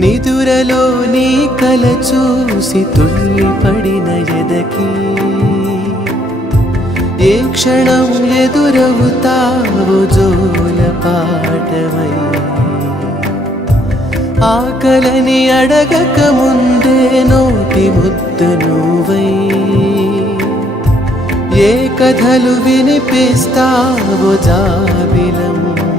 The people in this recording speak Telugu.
నిదురలో నీ కల చూసి తుళ్ళిపడిన ఎదకి ఏ క్షణం ఎదురవుతావో జోల పాటవై ఆకలని అడగక ముందే నోటి ముద్ద నువ్వై ఏ కథలు వినిపిస్తావో జాబిలమ్మ